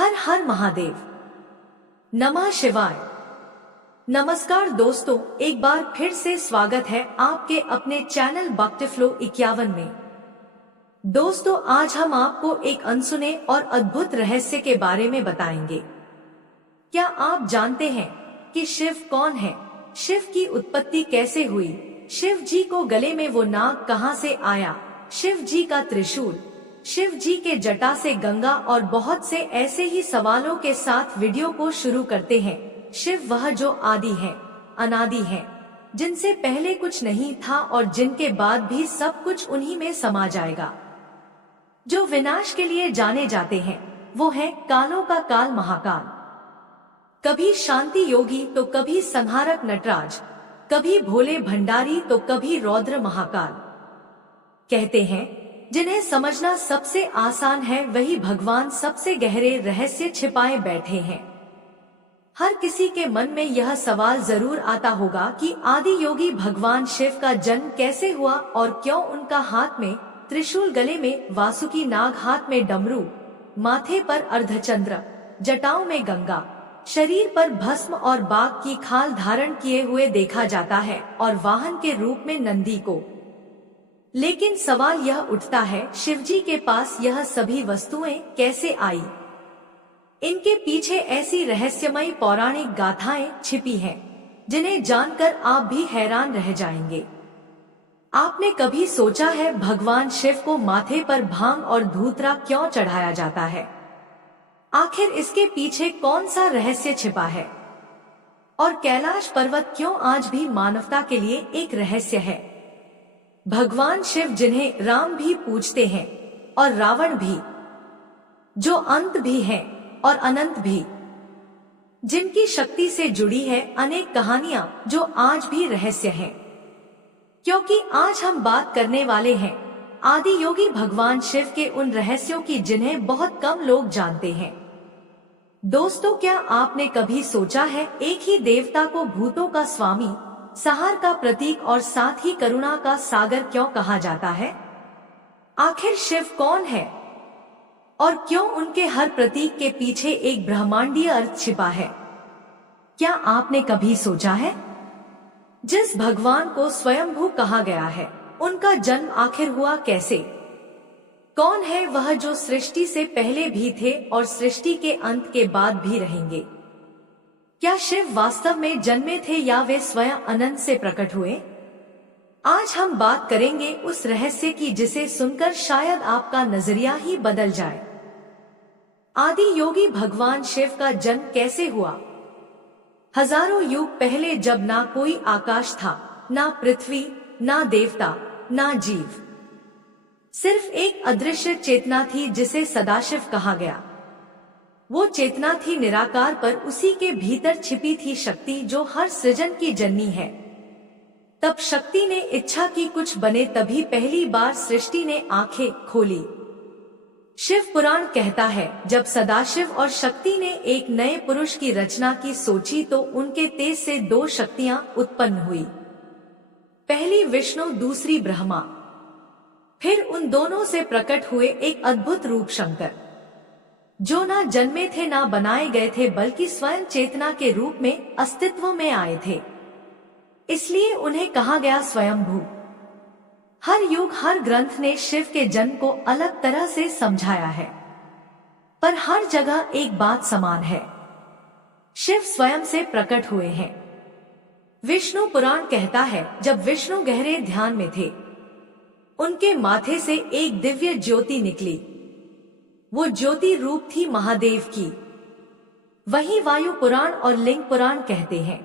हर हर महादेव। नमः शिवाय। नमस्कार दोस्तों, एक बार फिर से स्वागत है आपके अपने चैनल भक्तिफ्लो 51 में। दोस्तों, आज हम आपको एक अनसुने और अद्भुत रहस्य के बारे में बताएंगे। क्या आप जानते हैं कि शिव कौन है? शिव की उत्पत्ति कैसे हुई? शिव जी को गले में वो नाग कहां से आया? शिव जी का त्रिशूल, शिव जी के जटा से गंगा और बहुत से ऐसे ही सवालों के साथ वीडियो को शुरू करते हैं। शिव वह जो आदि है, अनादि है, जिनसे पहले कुछ नहीं था और जिनके बाद भी सब कुछ उन्हीं में समा जाएगा। जो विनाश के लिए जाने जाते हैं, वो है कालों का काल महाकाल। कभी शांति योगी तो कभी संहारक नटराज, कभी भोले भंडारी तो कभी रौद्र महाकाल। कहते हैं जिन्हें समझना सबसे आसान है, वही भगवान सबसे गहरे रहस्य छिपाए बैठे हैं। हर किसी के मन में यह सवाल जरूर आता होगा कि आदि योगी भगवान शिव का जन्म कैसे हुआ और क्यों उनका हाथ में त्रिशूल, गले में वासुकी नाग, हाथ में डमरू, माथे पर अर्धचंद्र, जटाओं में गंगा, शरीर पर भस्म और बाघ की खाल धारण किए हुए देखा जाता है और वाहन के रूप में नंदी को। लेकिन सवाल यह उठता है, शिवजी के पास यह सभी वस्तुएं कैसे आई? इनके पीछे ऐसी रहस्यमयी पौराणिक गाथाएं छिपी हैं, जिन्हें जानकर आप भी हैरान रह जाएंगे। आपने कभी सोचा है भगवान शिव को माथे पर भांग और धूतरा क्यों चढ़ाया जाता है? आखिर इसके पीछे कौन सा रहस्य छिपा है? और कैलाश पर्वत क्यों आज भी मानवता के लिए एक रहस्य है? भगवान शिव, जिन्हें राम भी पूजते हैं और रावण भी, जो अंत भी हैं और अनंत भी, जिनकी शक्ति से जुड़ी है अनेक कहानियां जो आज भी रहस्य हैं। क्योंकि आज हम बात करने वाले हैं आदि योगी भगवान शिव के उन रहस्यों की जिन्हें बहुत कम लोग जानते हैं। दोस्तों, क्या आपने कभी सोचा है एक ही देवता को भूतों का स्वामी, संहार का प्रतीक और साथ ही करुणा का सागर क्यों कहा जाता है? आखिर शिव कौन है और क्यों उनके हर प्रतीक के पीछे एक ब्रह्मांडीय अर्थ छिपा है? क्या आपने कभी सोचा है जिस भगवान को स्वयंभू कहा गया है, उनका जन्म आखिर हुआ कैसे? कौन है वह जो सृष्टि से पहले भी थे और सृष्टि के अंत के बाद भी रहेंगे? क्या शिव वास्तव में जन्मे थे या वे स्वयं अनंत से प्रकट हुए? आज हम बात करेंगे उस रहस्य की जिसे सुनकर शायद आपका नजरिया ही बदल जाए। आदि योगी भगवान शिव का जन्म कैसे हुआ? हजारों युग पहले, जब ना कोई आकाश था, ना पृथ्वी, ना देवता, ना जीव, सिर्फ एक अदृश्य चेतना थी जिसे सदाशिव कहा गया। वो चेतना थी निराकार, पर उसी के भीतर छिपी थी शक्ति जो हर सृजन की जननी है। तब शक्ति ने इच्छा की कुछ बने, तभी पहली बार सृष्टि ने आंखें खोली। शिव पुराण कहता है, जब सदाशिव और शक्ति ने एक नए पुरुष की रचना की सोची तो उनके तेज से दो शक्तियां उत्पन्न हुई। पहली विष्णु, दूसरी ब्रह्मा। फिर उन दोनों से प्रकट हुए एक अद्भुत रूप शंकर, जो ना जन्मे थे ना बनाए गए थे, बल्कि स्वयं चेतना के रूप में अस्तित्व में आए थे। इसलिए उन्हें कहा गया स्वयंभू। हर युग, हर ग्रंथ ने शिव के जन्म को अलग तरह से समझाया है, पर हर जगह एक बात समान है, शिव स्वयं से प्रकट हुए हैं। विष्णु पुराण कहता है, जब विष्णु गहरे ध्यान में थे, उनके माथे से एक दिव्य ज्योति निकली। वो ज्योति रूप थी महादेव की। वही वायु पुराण और लिंग पुराण कहते हैं,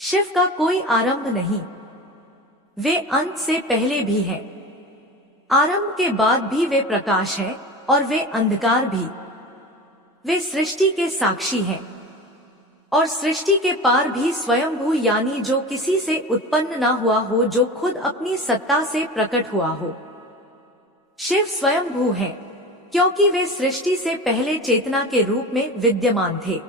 शिव का कोई आरंभ नहीं, वे अंत से पहले भी हैं, आरंभ के बाद भी वे प्रकाश हैं और वे अंधकार भी। वे सृष्टि के साक्षी हैं और सृष्टि के पार भी स्वयंभू, यानी जो किसी से उत्पन्न ना हुआ हो, जो खुद अपनी सत्ता से प्रकट हुआ हो। शिव स्वयंभू हैं क्योंकि वे सृष्टि से पहले चेतना के रूप में विद्यमान थे।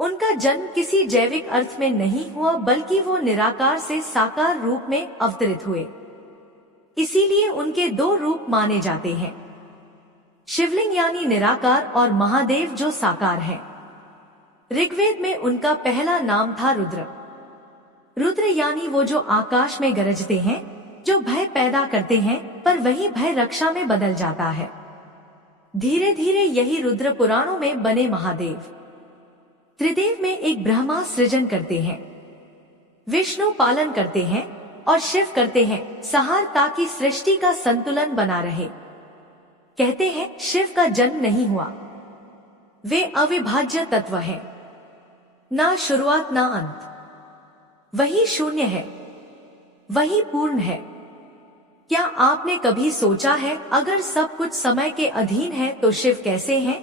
उनका जन्म किसी जैविक अर्थ में नहीं हुआ, बल्कि वो निराकार से साकार रूप में अवतरित हुए। इसीलिए उनके दो रूप माने जाते हैं, शिवलिंग यानी निराकार और महादेव जो साकार है। ऋग्वेद में उनका पहला नाम था रुद्र। रुद्र यानी वो जो आकाश में गरजते हैं, जो भय पैदा करते हैं, पर वही भय रक्षा में बदल जाता है। धीरे धीरे यही रुद्र पुराणों में बने महादेव। त्रिदेव में एक ब्रह्मा सृजन करते हैं, विष्णु पालन करते हैं और शिव करते हैं संहार, ताकि सृष्टि का संतुलन बना रहे। कहते हैं शिव का जन्म नहीं हुआ, वे अविभाज्य तत्व हैं, ना शुरुआत ना अंत, वही शून्य है, वही पूर्ण है। क्या आपने कभी सोचा है अगर सब कुछ समय के अधीन है तो शिव कैसे हैं?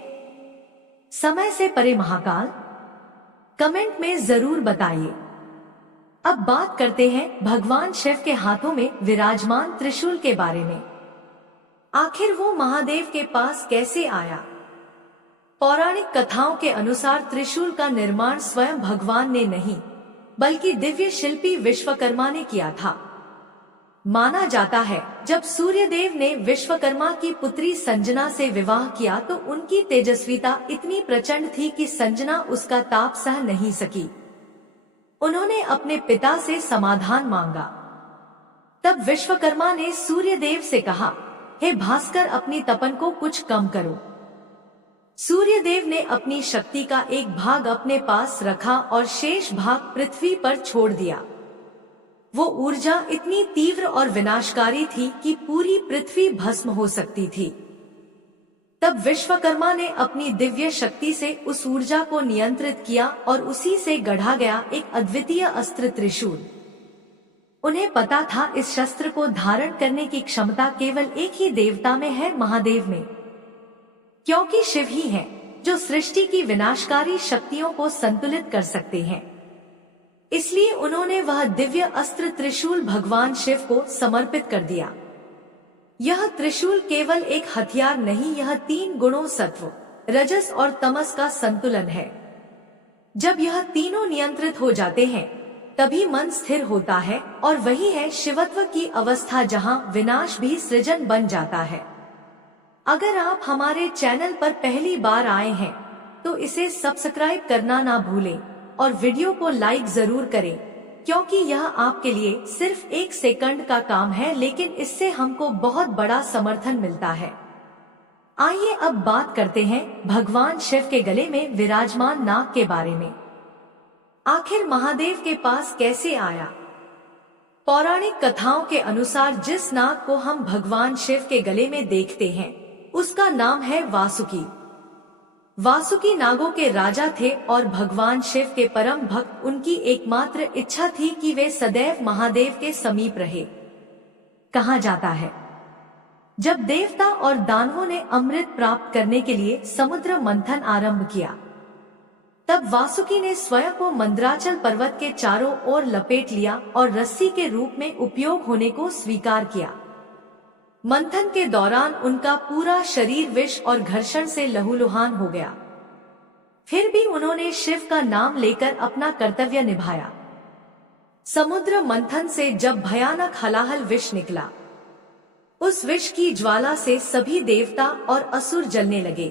समय से परे महाकाल? कमेंट में जरूर बताइए। अब बात करते हैं भगवान शिव के हाथों में विराजमान त्रिशूल के बारे में। आखिर वो महादेव के पास कैसे आया? पौराणिक कथाओं के अनुसार त्रिशूल का निर्माण स्वयं भगवान ने नहीं, बल्कि दिव्य शिल्पी विश्वकर्मा ने किया था। माना जाता है जब सूर्यदेव ने विश्वकर्मा की पुत्री संजना से विवाह किया तो उनकी तेजस्विता इतनी प्रचंड थी कि संजना उसका ताप सह नहीं सकी। उन्होंने अपने पिता से समाधान मांगा। तब विश्वकर्मा ने सूर्यदेव से कहा, हे भास्कर, अपनी तपन को कुछ कम करो। सूर्यदेव ने अपनी शक्ति का एक भाग अपने पास रखा और शेष भाग पृथ्वी पर छोड़ दिया। वो ऊर्जा इतनी तीव्र और विनाशकारी थी कि पूरी पृथ्वी भस्म हो सकती थी। तब विश्वकर्मा ने अपनी दिव्य शक्ति से उस ऊर्जा को नियंत्रित किया और उसी से गढ़ा गया एक अद्वितीय अस्त्र त्रिशूल। उन्हें पता था इस शस्त्र को धारण करने की क्षमता केवल एक ही देवता में है, महादेव में, क्योंकि शिव ही हैं जो सृष्टि की विनाशकारी शक्तियों को संतुलित कर सकते हैं। इसलिए उन्होंने वह दिव्य अस्त्र त्रिशूल भगवान शिव को समर्पित कर दिया। यह त्रिशूल केवल एक हथियार नहीं, यह 3 गुणों सत्व, रजस और तमस का संतुलन है। जब यह तीनों नियंत्रित हो जाते हैं तभी मन स्थिर होता है और वही है शिवत्व की अवस्था, जहां विनाश भी सृजन बन जाता है। अगर आप हमारे चैनल पर पहली बार आए हैं तो इसे सब्सक्राइब करना ना भूलें और वीडियो को लाइक जरूर करें, क्योंकि यह आपके लिए सिर्फ 1 सेकंड का काम है, लेकिन इससे हमको बहुत बड़ा समर्थन मिलता है। आइए अब बात करते हैं भगवान शिव के गले में विराजमान नाग के बारे में। आखिर महादेव के पास कैसे आया? पौराणिक कथाओं के अनुसार जिस नाग को हम भगवान शिव के गले में देखते हैं उसका नाम है वासुकी। वासुकी नागों के राजा थे और भगवान शिव के परम भक्त। उनकी एकमात्र इच्छा थी कि वे सदैव महादेव के समीप रहे। कहा जाता है जब देवता और दानवों ने अमृत प्राप्त करने के लिए समुद्र मंथन आरंभ किया, तब वासुकी ने स्वयं को मंदराचल पर्वत के चारों ओर लपेट लिया और रस्सी के रूप में उपयोग होने को स्वीकार किया। मंथन के दौरान उनका पूरा शरीर विष और घर्षण से लहूलुहान हो गया। फिर भी उन्होंने शिव का नाम लेकर अपना कर्तव्य निभाया। समुद्र मंथन से जब भयानक हलाहल विष निकला, उस विष की ज्वाला से सभी देवता और असुर जलने लगे।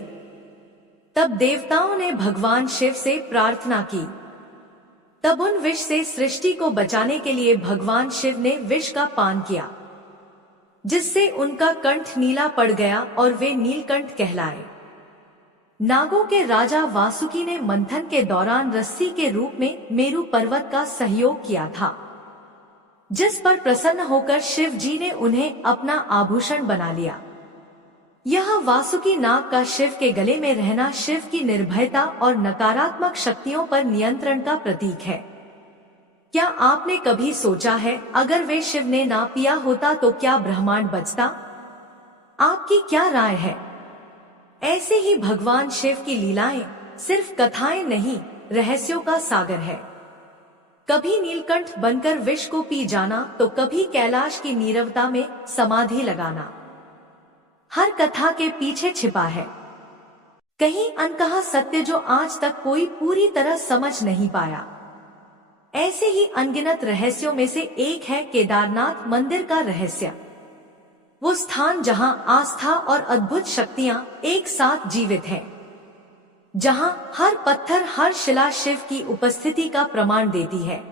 तब देवताओं ने भगवान शिव से प्रार्थना की। तब उन विष से सृष्टि को बचाने के लिए भगवान शिव ने विष का पान किया, जिससे उनका कंठ नीला पड़ गया और वे नीलकंठ कहलाए। नागों के राजा वासुकी ने मंथन के दौरान रस्सी के रूप में मेरु पर्वत का सहयोग किया था, जिस पर प्रसन्न होकर शिव जी ने उन्हें अपना आभूषण बना लिया। यह वासुकी नाग का शिव के गले में रहना शिव की निर्भयता और नकारात्मक शक्तियों पर नियंत्रण का प्रतीक है। क्या आपने कभी सोचा है अगर वे शिव ने ना पिया होता तो क्या ब्रह्मांड बचता? आपकी क्या राय है? ऐसे ही भगवान शिव की लीलाएं सिर्फ कथाएं नहीं, रहस्यों का सागर है। कभी नीलकंठ बनकर विष को पी जाना तो कभी कैलाश की नीरवता में समाधि लगाना। हर कथा के पीछे छिपा है कहीं अनकहा सत्य जो आज तक कोई पूरी तरह समझ नहीं पाया। ऐसे ही अनगिनत रहस्यों में से एक है केदारनाथ मंदिर का रहस्य। वो स्थान जहां आस्था और अद्भुत शक्तियां एक साथ जीवित हैं, जहां हर पत्थर, हर शिला शिव की उपस्थिति का प्रमाण देती है।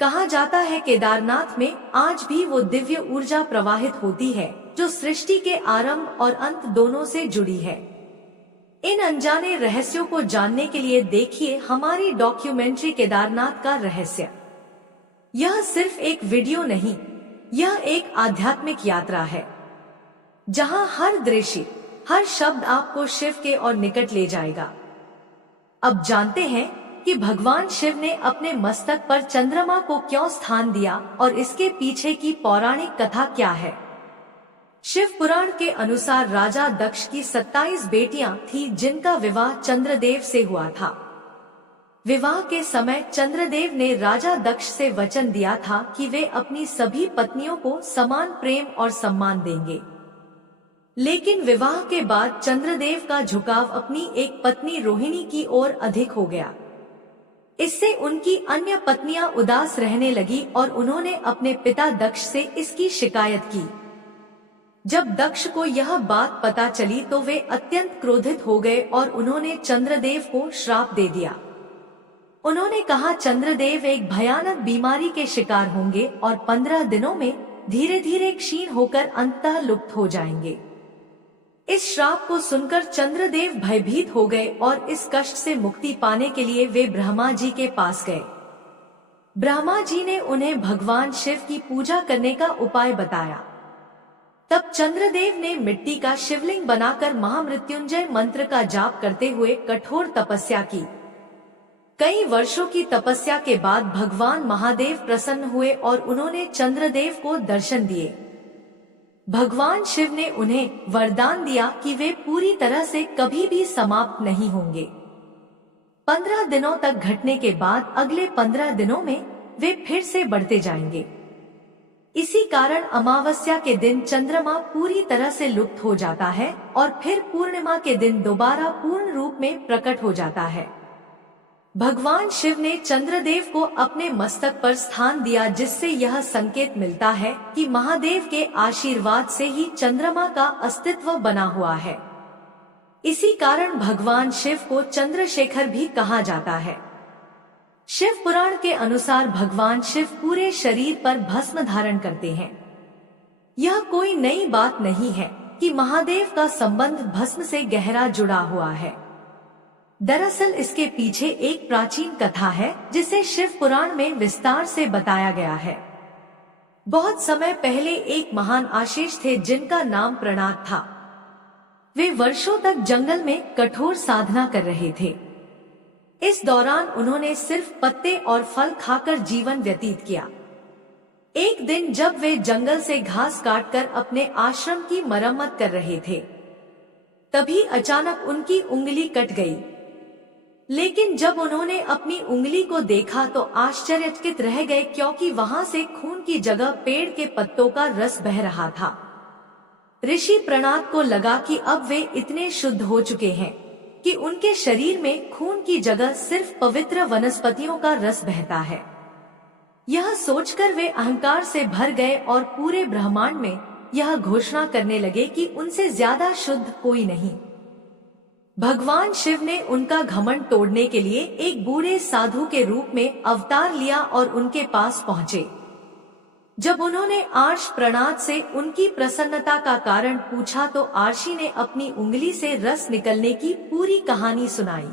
कहा जाता है केदारनाथ में आज भी वो दिव्य ऊर्जा प्रवाहित होती है जो सृष्टि के आरंभ और अंत दोनों से जुड़ी है। इन अनजाने रहस्यों को जानने के लिए देखिए हमारी डॉक्यूमेंट्री केदारनाथ का रहस्य। यह सिर्फ एक वीडियो नहीं, यह एक आध्यात्मिक यात्रा है जहां हर दृश्य, हर शब्द आपको शिव के और निकट ले जाएगा। अब जानते हैं कि भगवान शिव ने अपने मस्तक पर चंद्रमा को क्यों स्थान दिया और इसके पीछे की पौराणिक कथा क्या है। शिव पुराण के अनुसार राजा दक्ष की 27 बेटियां थी जिनका विवाह चंद्रदेव से हुआ था। विवाह के समय चंद्रदेव ने राजा दक्ष से वचन दिया था कि वे अपनी सभी पत्नियों को समान प्रेम और सम्मान देंगे। लेकिन विवाह के बाद चंद्रदेव का झुकाव अपनी एक पत्नी रोहिणी की ओर अधिक हो गया। इससे उनकी अन्य पत्नियां उदास रहने लगी और उन्होंने अपने पिता दक्ष से इसकी शिकायत की। जब दक्ष को यह बात पता चली तो वे अत्यंत क्रोधित हो गए और उन्होंने चंद्रदेव को श्राप दे दिया। उन्होंने कहा चंद्रदेव एक भयानक बीमारी के शिकार होंगे और 15 दिनों में धीरे धीरे क्षीण होकर अंततः लुप्त हो जाएंगे। इस श्राप को सुनकर चंद्रदेव भयभीत हो गए और इस कष्ट से मुक्ति पाने के लिए वे ब्रह्मा जी के पास गए। ब्रह्मा जी ने उन्हें भगवान शिव की पूजा करने का उपाय बताया। तब चंद्रदेव ने मिट्टी का शिवलिंग बनाकर महामृत्युंजय मंत्र का जाप करते हुए कठोर तपस्या की। कई वर्षों की तपस्या के बाद भगवान महादेव प्रसन्न हुए और उन्होंने चंद्रदेव को दर्शन दिए। भगवान शिव ने उन्हें वरदान दिया कि वे पूरी तरह से कभी भी समाप्त नहीं होंगे। 15 दिनों तक घटने के बाद अगले 15 दिनों में वे फिर से बढ़ते जाएंगे। इसी कारण अमावस्या के दिन चंद्रमा पूरी तरह से लुप्त हो जाता है और फिर पूर्णिमा के दिन दोबारा पूर्ण रूप में प्रकट हो जाता है। भगवान शिव ने चंद्रदेव को अपने मस्तक पर स्थान दिया, जिससे यह संकेत मिलता है कि महादेव के आशीर्वाद से ही चंद्रमा का अस्तित्व बना हुआ है। इसी कारण भगवान शिव को चंद्रशेखर भी कहा जाता है। शिव पुराण के अनुसार भगवान शिव पूरे शरीर पर भस्म धारण करते हैं। यह कोई नई बात नहीं है कि महादेव का संबंध भस्म से गहरा जुड़ा हुआ है। दरअसल इसके पीछे एक प्राचीन कथा है जिसे शिव पुराण में विस्तार से बताया गया है। बहुत समय पहले एक महान आशीष थे जिनका नाम प्रणात था। वे वर्षों तक जंगल में कठोर साधना कर रहे थे। इस दौरान उन्होंने सिर्फ पत्ते और फल खाकर जीवन व्यतीत किया। एक दिन जब वे जंगल से घास काटकर अपने आश्रम की मरम्मत कर रहे थे, तभी अचानक उनकी उंगली कट गई। लेकिन जब उन्होंने अपनी उंगली को देखा तो आश्चर्यचकित रह गए, क्योंकि वहां से खून की जगह पेड़ के पत्तों का रस बह रहा था। ऋषि प्रणात को लगा कि अब वे इतने शुद्ध हो चुके हैं कि उनके शरीर में खून की जगह सिर्फ पवित्र वनस्पतियों का रस बहता है। यह सोचकर वे अहंकार से भर गए और पूरे ब्रह्मांड में यह घोषणा करने लगे कि उनसे ज्यादा शुद्ध कोई नहीं। भगवान शिव ने उनका घमंड तोड़ने के लिए एक बूढ़े साधु के रूप में अवतार लिया और उनके पास पहुँचे। जब उन्होंने आर्ष प्रणात से उनकी प्रसन्नता का कारण पूछा तो आर्षि ने अपनी उंगली से रस निकलने की पूरी कहानी सुनाई।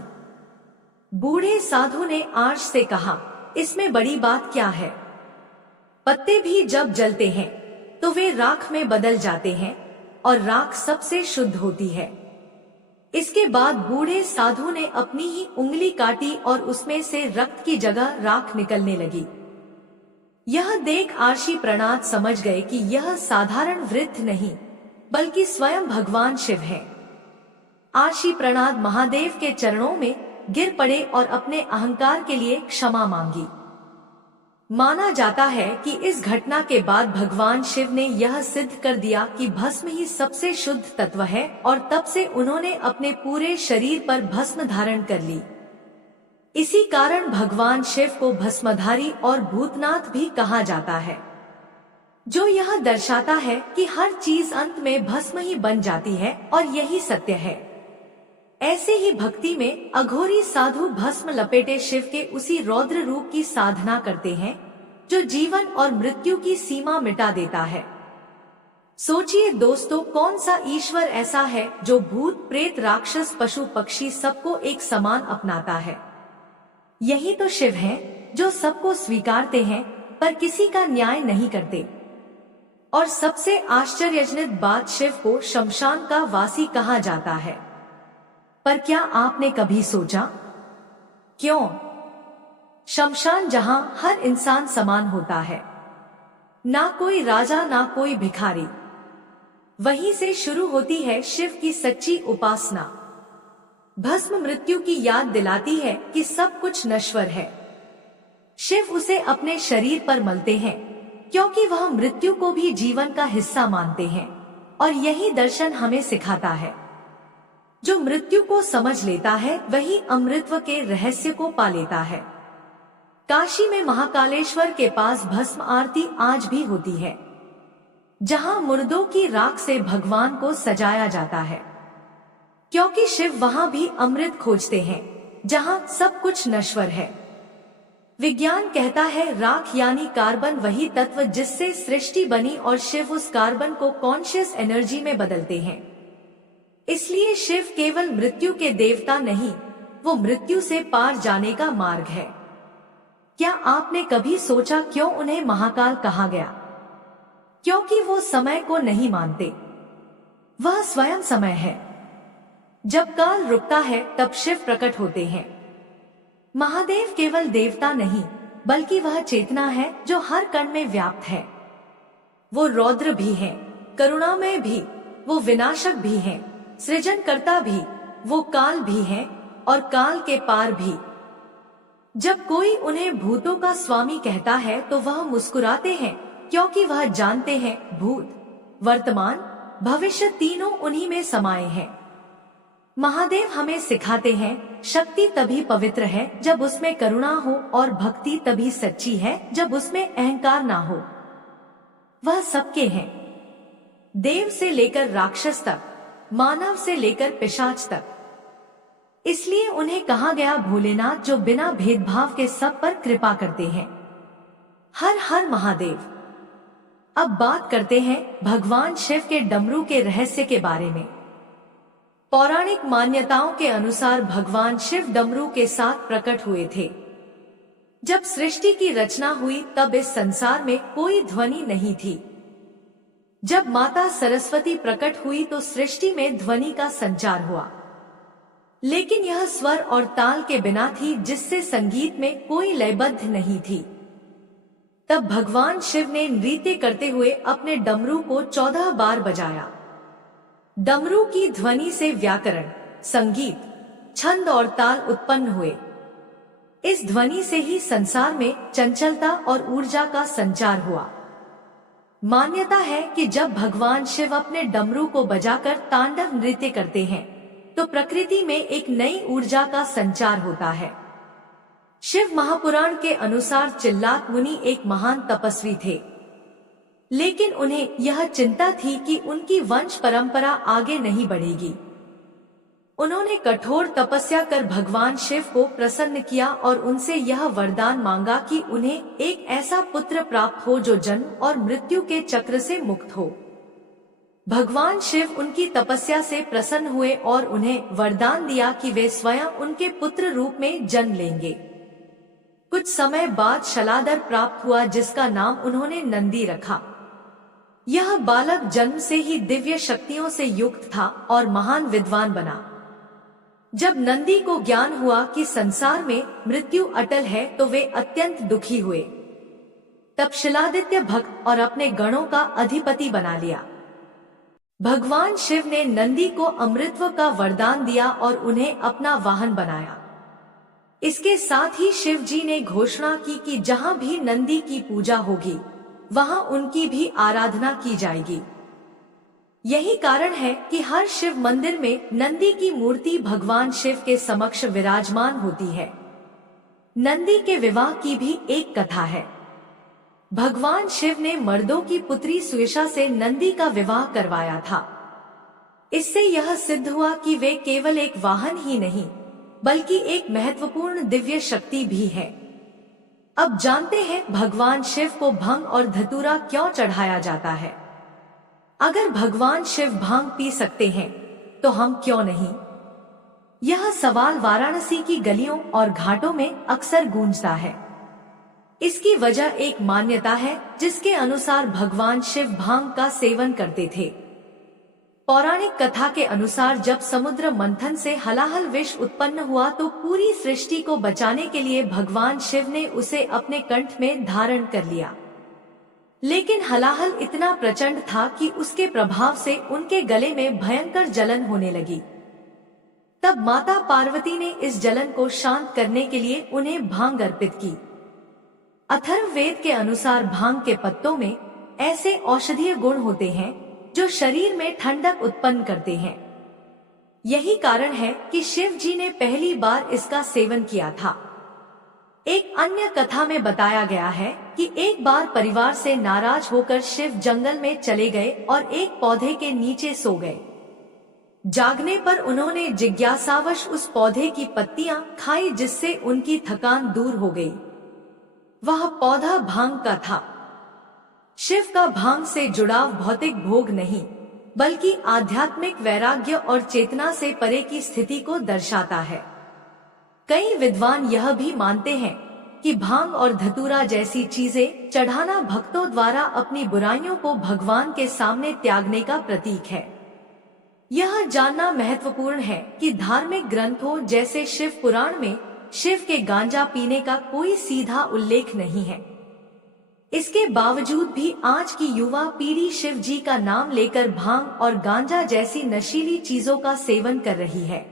बूढ़े साधु ने आर्ष से कहा, इसमें बड़ी बात क्या है? पत्ते भी जब जलते हैं तो वे राख में बदल जाते हैं और राख सबसे शुद्ध होती है। इसके बाद बूढ़े साधु ने अपनी ही उंगली काटी और उसमें से रक्त की जगह राख निकलने लगी। यह देख आर्षि प्रणात समझ गए कि यह साधारण वृत्त नहीं बल्कि स्वयं भगवान शिव है। आर्षि प्रणात महादेव के चरणों में गिर पड़े और अपने अहंकार के लिए क्षमा मांगी। माना जाता है कि इस घटना के बाद भगवान शिव ने यह सिद्ध कर दिया कि भस्म ही सबसे शुद्ध तत्व है और तब से उन्होंने अपने पूरे शरीर पर भस्म धारण कर ली। इसी कारण भगवान शिव को भस्मधारी और भूतनाथ भी कहा जाता है। जो यह दर्शाता है कि हर चीज अंत में भस्म ही बन जाती है और यही सत्य है। ऐसे ही भक्ति में अघोरी साधु भस्म लपेटे शिव के उसी रौद्र रूप की साधना करते हैं जो जीवन और मृत्यु की सीमा मिटा देता है। सोचिए दोस्तों, कौन सा ईश्वर ऐसा है जो भूत प्रेत राक्षस पशु पक्षी सबको एक समान अपनाता है? यही तो शिव हैं, जो सबको स्वीकारते हैं पर किसी का न्याय नहीं करते। और सबसे आश्चर्यजनक बात, शिव को शमशान का वासी कहा जाता है। पर क्या आपने कभी सोचा क्यों? शमशान जहां हर इंसान समान होता है, ना कोई राजा ना कोई भिखारी, वहीं से शुरू होती है शिव की सच्ची उपासना। भस्म मृत्यु की याद दिलाती है कि सब कुछ नश्वर है। शिव उसे अपने शरीर पर मलते हैं क्योंकि वह मृत्यु को भी जीवन का हिस्सा मानते हैं। और यही दर्शन हमें सिखाता है, जो मृत्यु को समझ लेता है वही अमृतत्व के रहस्य को पा लेता है। काशी में महाकालेश्वर के पास भस्म आरती आज भी होती है, जहां मुर्दों की राख से भगवान को सजाया जाता है, क्योंकि शिव वहां भी अमृत खोजते हैं जहां सब कुछ नश्वर है। विज्ञान कहता है राख यानी कार्बन वही तत्व जिससे सृष्टि बनी, और शिव उस कार्बन को कॉन्शियस एनर्जी में बदलते हैं। इसलिए शिव केवल मृत्यु के देवता नहीं, वो मृत्यु से पार जाने का मार्ग है। क्या आपने कभी सोचा क्यों उन्हें महाकाल कहा गया? क्योंकि वो समय को नहीं मानते, वह स्वयं समय है। जब काल रुकता है तब शिव प्रकट होते हैं। महादेव केवल देवता नहीं, बल्कि वह चेतना है जो हर कण में व्याप्त है। वो रौद्र भी हैं, करुणामय भी, वो विनाशक भी हैं, सृजनकर्ता भी, वो काल भी हैं और काल के पार भी। जब कोई उन्हें भूतों का स्वामी कहता है तो वह मुस्कुराते हैं, क्योंकि वह जानते हैं भूत, वर्तमान, भविष्य तीनों उन्हीं में समाये हैं। महादेव हमें सिखाते हैं शक्ति तभी पवित्र है जब उसमें करुणा हो, और भक्ति तभी सच्ची है जब उसमें अहंकार ना हो। वह सबके हैं, देव से लेकर राक्षस तक, मानव से लेकर पिशाच तक। इसलिए उन्हें कहा गया भोलेनाथ, जो बिना भेदभाव के सब पर कृपा करते हैं। हर हर महादेव। अब बात करते हैं भगवान शिव के डमरू के रहस्य के बारे में। पौराणिक मान्यताओं के अनुसार भगवान शिव डमरू के साथ प्रकट हुए थे। जब सृष्टि की रचना हुई तब इस संसार में कोई ध्वनि नहीं थी। जब माता सरस्वती प्रकट हुई तो सृष्टि में ध्वनि का संचार हुआ, लेकिन यह स्वर और ताल के बिना थी, जिससे संगीत में कोई लयबद्ध नहीं थी। तब भगवान शिव ने नृत्य करते हुए अपने डमरू को 14 बार बजाया। डमरू की ध्वनि से व्याकरण, संगीत, छंद और ताल उत्पन्न हुए। इस ध्वनि से ही संसार में चंचलता और ऊर्जा का संचार हुआ। मान्यता है कि जब भगवान शिव अपने डमरू को बजाकर तांडव नृत्य करते हैं तो प्रकृति में एक नई ऊर्जा का संचार होता है। शिव महापुराण के अनुसार चिल्लात मुनि एक महान तपस्वी थे, लेकिन उन्हें यह चिंता थी कि उनकी वंश परंपरा आगे नहीं बढ़ेगी। उन्होंने कठोर तपस्या कर भगवान शिव को प्रसन्न किया और उनसे यह वरदान मांगा कि उन्हें एक ऐसा पुत्र प्राप्त हो जो जन्म और मृत्यु के चक्र से मुक्त हो। भगवान शिव उनकी तपस्या से प्रसन्न हुए और उन्हें वरदान दिया कि वे स्वयं उनके पुत्र रूप में जन्म लेंगे। कुछ समय बाद शलादर प्राप्त हुआ, जिसका नाम उन्होंने नंदी रखा। यह बालक जन्म से ही दिव्य शक्तियों से युक्त था और महान विद्वान बना। जब नंदी को ज्ञान हुआ कि संसार में मृत्यु अटल है तो वे अत्यंत दुखी हुए। तब शिलादित्य भक्त और अपने गणों का अधिपति बना लिया। भगवान शिव ने नंदी को अमृतत्व का वरदान दिया और उन्हें अपना वाहन बनाया। इसके साथ ही शिव जी ने घोषणा की कि जहां भी नंदी की पूजा होगी वहां उनकी भी आराधना की जाएगी। यही कारण है कि हर शिव मंदिर में नंदी की मूर्ति भगवान शिव के समक्ष विराजमान होती है। नंदी के विवाह की भी एक कथा है। भगवान शिव ने मर्दों की पुत्री सुयशा से नंदी का विवाह करवाया था। इससे यह सिद्ध हुआ कि वे केवल एक वाहन ही नहीं बल्कि एक महत्वपूर्ण दिव्य शक्ति भी है। अब जानते हैं भगवान शिव को भंग और धतूरा क्यों चढ़ाया जाता है। अगर भगवान शिव भांग पी सकते हैं तो हम क्यों नहीं? यह सवाल वाराणसी की गलियों और घाटों में अक्सर गूंजता है। इसकी वजह एक मान्यता है जिसके अनुसार भगवान शिव भांग का सेवन करते थे। पौराणिक कथा के अनुसार जब समुद्र मंथन से हलाहल विष उत्पन्न हुआ तो पूरी सृष्टि को बचाने के लिए भगवान शिव ने उसे अपने कंठ में धारण कर लिया। लेकिन हलाहल इतना प्रचंड था कि उसके प्रभाव से उनके गले में भयंकर जलन होने लगी। तब माता पार्वती ने इस जलन को शांत करने के लिए उन्हें भांग अर्पित की। अथर्ववेद के अनुसार भांग के पत्तों में ऐसे औषधीय गुण होते हैं जो शरीर में ठंडक उत्पन्न करते हैं। यही कारण है कि शिव जी ने पहली बार इसका सेवन किया था। एक अन्य कथा में बताया गया है कि एक बार परिवार से नाराज होकर शिव जंगल में चले गए और एक पौधे के नीचे सो गए। जागने पर उन्होंने जिज्ञासावश उस पौधे की पत्तियां खाई जिससे उनकी थकान दूर हो गई। वह पौधा भांग का था। शिव का भांग से जुड़ाव भौतिक भोग नहीं बल्कि आध्यात्मिक वैराग्य और चेतना से परे की स्थिति को दर्शाता है। कई विद्वान यह भी मानते हैं कि भांग और धतूरा जैसी चीजें चढ़ाना भक्तों द्वारा अपनी बुराइयों को भगवान के सामने त्यागने का प्रतीक है। यह जानना महत्वपूर्ण है कि धार्मिक ग्रंथों जैसे शिव पुराण में शिव के गांजा पीने का कोई सीधा उल्लेख नहीं है। इसके बावजूद भी आज की युवा पीढ़ी शिव जी का नाम लेकर भांग और गांजा जैसी नशीली चीजों का सेवन कर रही है।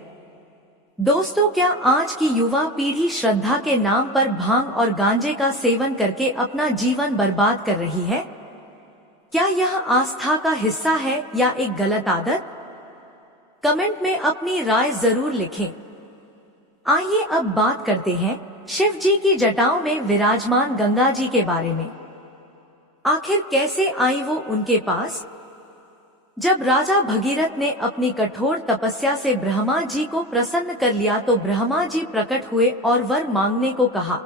दोस्तों, क्या आज की युवा पीढ़ी श्रद्धा के नाम पर भांग और गांजे का सेवन करके अपना जीवन बर्बाद कर रही है? क्या यह आस्था का हिस्सा है या एक गलत आदत? कमेंट में अपनी राय जरूर लिखें। आइए अब बात करते हैं शिव जी की जटाओं में विराजमान गंगा जी के बारे में। आखिर कैसे आई वो उनके पास? जब राजा भगीरथ ने अपनी कठोर तपस्या से ब्रह्मा जी को प्रसन्न कर लिया तो ब्रह्मा जी प्रकट हुए और वर मांगने को कहा।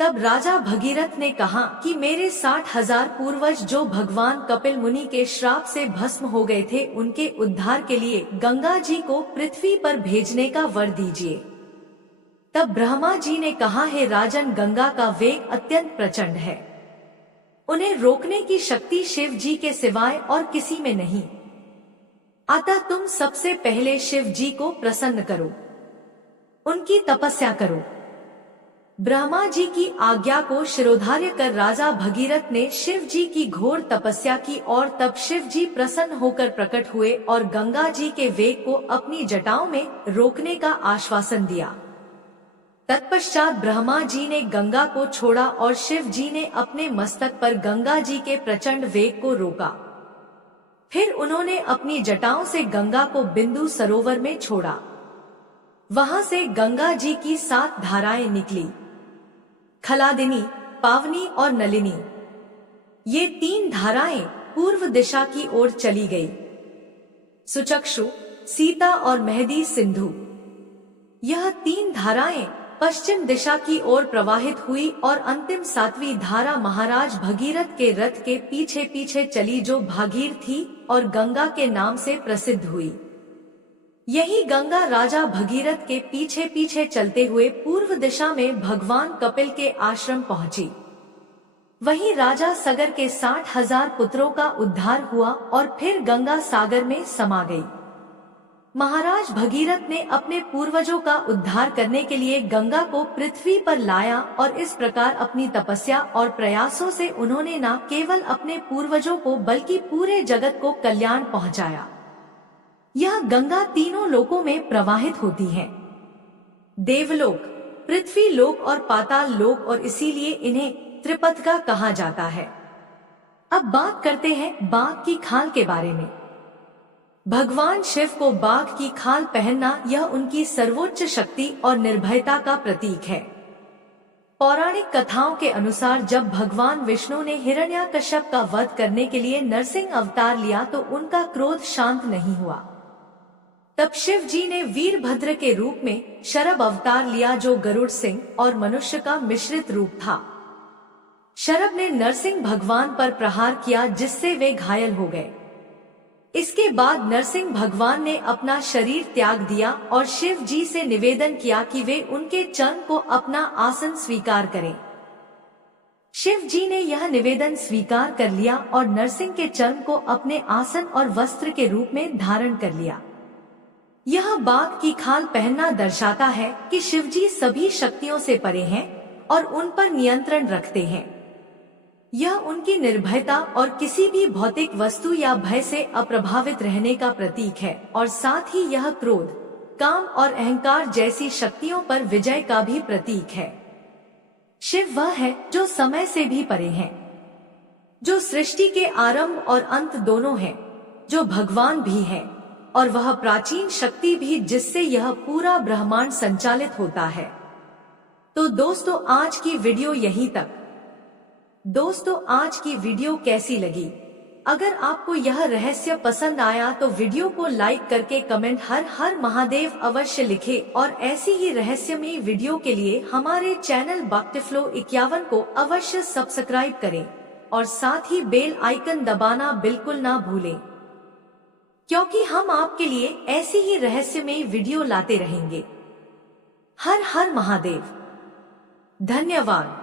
तब राजा भगीरथ ने कहा कि मेरे 60,000 पूर्वज जो भगवान कपिल मुनि के श्राप से भस्म हो गए थे, उनके उद्धार के लिए गंगा जी को पृथ्वी पर भेजने का वर दीजिए। तब ब्रह्मा जी ने कहा, हे राजन, गंगा का वेग अत्यंत प्रचंड है। उन्हें रोकने की शक्ति शिव जी के सिवाय और किसी में नहीं। अतः तुम सबसे पहले शिव जी को प्रसन्न करो, उनकी तपस्या करो। ब्रह्मा जी की आज्ञा को शिरोधार्य कर राजा भगीरथ ने शिव जी की घोर तपस्या की और तब शिव जी प्रसन्न होकर प्रकट हुए और गंगा जी के वेग को अपनी जटाओं में रोकने का आश्वासन दिया। तत्पश्चात ब्रह्मा जी ने गंगा को छोड़ा और शिव जी ने अपने मस्तक पर गंगा जी के प्रचंड वेग को रोका। फिर उन्होंने अपनी जटाओं से गंगा को बिंदु सरोवर में छोड़ा। वहां से गंगा जी की 7 धाराएं निकली, खलादिनी, पावनी और नलिनी। ये 3 धाराएं पूर्व दिशा की ओर चली गई। सुचक्षु, सीता और मेहदी सिंधु। यह 3 धाराएं पश्चिम दिशा की ओर प्रवाहित हुई और अंतिम 7वीं धारा महाराज भगीरथ के रथ के पीछे पीछे चली जो भागीर थी और गंगा के नाम से प्रसिद्ध हुई। यही गंगा राजा भगीरथ के पीछे पीछे चलते हुए पूर्व दिशा में भगवान कपिल के आश्रम पहुंची। वहीं राजा सगर के 60,000 पुत्रों का उद्धार हुआ और फिर गंगा सागर में समा गई। महाराज भगीरथ ने अपने पूर्वजों का उद्धार करने के लिए गंगा को पृथ्वी पर लाया और इस प्रकार अपनी तपस्या और प्रयासों से उन्होंने न केवल अपने पूर्वजों को बल्कि पूरे जगत को कल्याण पहुंचाया। यह गंगा तीनों लोकों में प्रवाहित होती है, देवलोक, पृथ्वी लोक और पाताल लोक, और इसीलिए इन्हें त्रिपथगा कहा जाता है। अब बात करते हैं बाघ की खाल के बारे में। भगवान शिव को बाघ की खाल पहनना यह उनकी सर्वोच्च शक्ति और निर्भयता का प्रतीक है। पौराणिक कथाओं के अनुसार जब भगवान विष्णु ने हिरण्यकश्यप का वध करने के लिए नरसिंह अवतार लिया तो उनका क्रोध शांत नहीं हुआ। तब शिव जी ने वीरभद्र के रूप में शरभ अवतार लिया, जो गरुड़ सिंह और मनुष्य का मिश्रित रूप था। शरभ ने नरसिंह भगवान पर प्रहार किया, जिससे वे घायल हो गए। इसके बाद नरसिंह भगवान ने अपना शरीर त्याग दिया और शिव जी से निवेदन किया कि वे उनके चरण को अपना आसन स्वीकार करें। शिव जी ने यह निवेदन स्वीकार कर लिया और नरसिंह के चरण को अपने आसन और वस्त्र के रूप में धारण कर लिया। यह बाघ की खाल पहनना दर्शाता है कि शिव जी सभी शक्तियों से परे हैं और उन पर नियंत्रण रखते हैं। यह उनकी निर्भयता और किसी भी भौतिक वस्तु या भय से अप्रभावित रहने का प्रतीक है और साथ ही यह क्रोध, काम और अहंकार जैसी शक्तियों पर विजय का भी प्रतीक है। शिव वह है जो समय से भी परे है, जो सृष्टि के आरंभ और अंत दोनों है, जो भगवान भी है और वह प्राचीन शक्ति भी जिससे यह पूरा ब्रह्मांड संचालित होता है। तो दोस्तों आज की वीडियो यहीं तक। दोस्तों आज की वीडियो कैसी लगी? अगर आपको यह रहस्य पसंद आया तो वीडियो को लाइक करके कमेंट हर हर महादेव अवश्य लिखें और ऐसी ही रहस्यमयी वीडियो के लिए हमारे चैनल बक्टिफ्लो 51 को अवश्य सब्सक्राइब करें और साथ ही बेल आइकन दबाना बिल्कुल ना भूलें, क्योंकि हम आपके लिए ऐसी ही रहस्यमयी वीडियो लाते रहेंगे। हर हर महादेव। धन्यवाद।